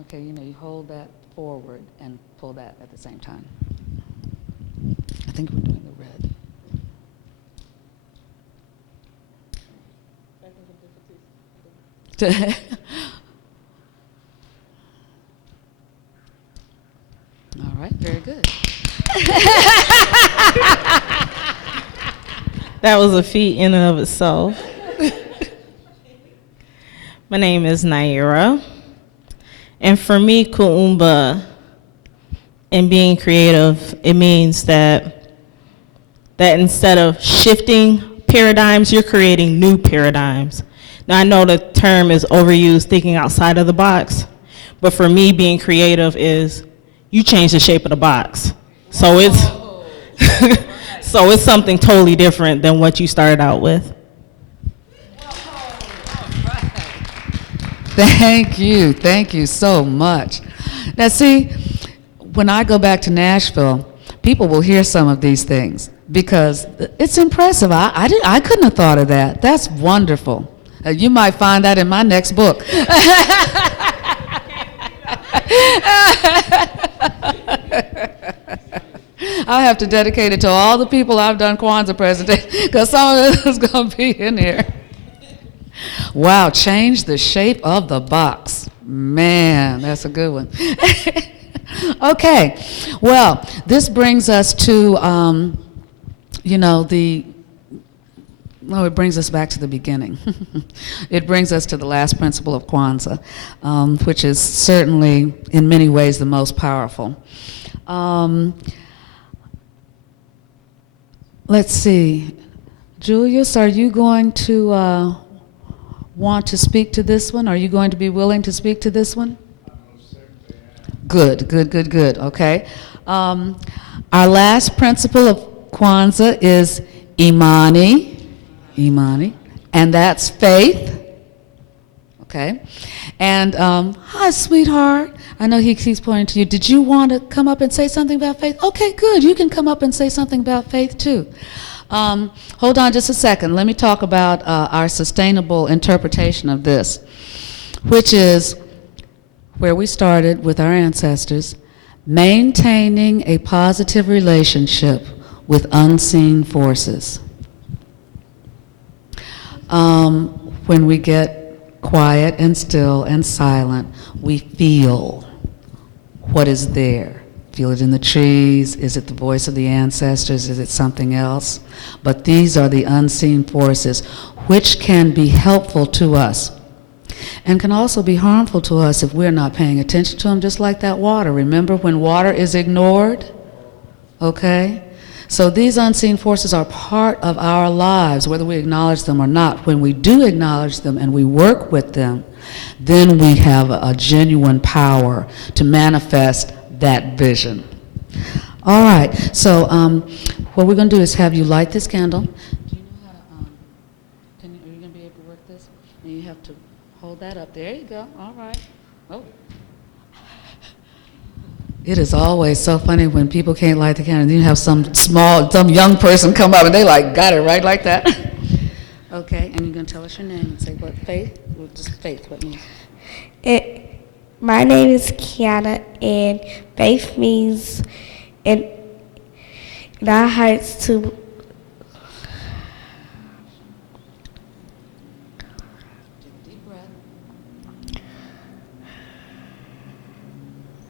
Okay, you hold that forward and pull that at the same time. I think we're doing the red. All right, very good. That was a feat in and of itself. My name is Naira. And for me, Kuumba and being creative, it means that instead of shifting paradigms, you're creating new paradigms. Now, I know the term is overused, thinking outside of the box, but for me, being creative is you change the shape of the box. So it's so it's something totally different than what you started out with. Thank you so much. Now see, when I go back to Nashville, people will hear some of these things because it's impressive. I couldn't have thought of that. That's wonderful. You might find that in my next book. I'll have to dedicate it to all the people I've done Kwanzaa presentations because some of this is going to be in here. Wow, change the shape of the box. Man, that's a good one. Okay, well, this brings us to, it brings us back to the beginning. It brings us to the last principle of Kwanzaa, which is certainly, in many ways, the most powerful. Let's see. Julius, are you going to want to speak to this one? Are you going to be willing to speak to this one? Good. Okay. Our last principle of Kwanzaa is Imani, and that's faith. Okay. And hi, sweetheart. I know he keeps pointing to you. Did you want to come up and say something about faith? Okay, good. You can come up and say something about faith too. Hold on just a second. Let me talk about our sustainable interpretation of this, which is where we started with our ancestors, maintaining a positive relationship with unseen forces. When we get quiet and still and silent, we feel what is there. Feel it in the trees. Is it the voice of the ancestors? Is it something else? But these are the unseen forces which can be helpful to us and can also be harmful to us if we're not paying attention to them, just like that water. Remember when water is ignored? Okay? So these unseen forces are part of our lives, whether we acknowledge them or not. When we do acknowledge them and we work with them, then we have a genuine power to manifest that vision. All right, so what we're going to do is have you light this candle. Do you know how to, are you going to be able to work this? And you have to hold that up. There you go. All right. Oh. It is always so funny when people can't light the candle. And you have some young person come up and they got it right like that. Okay, and you're going to tell us your name and say what faith, or just faith, what means? My name is Kiana, and faith means in our hearts to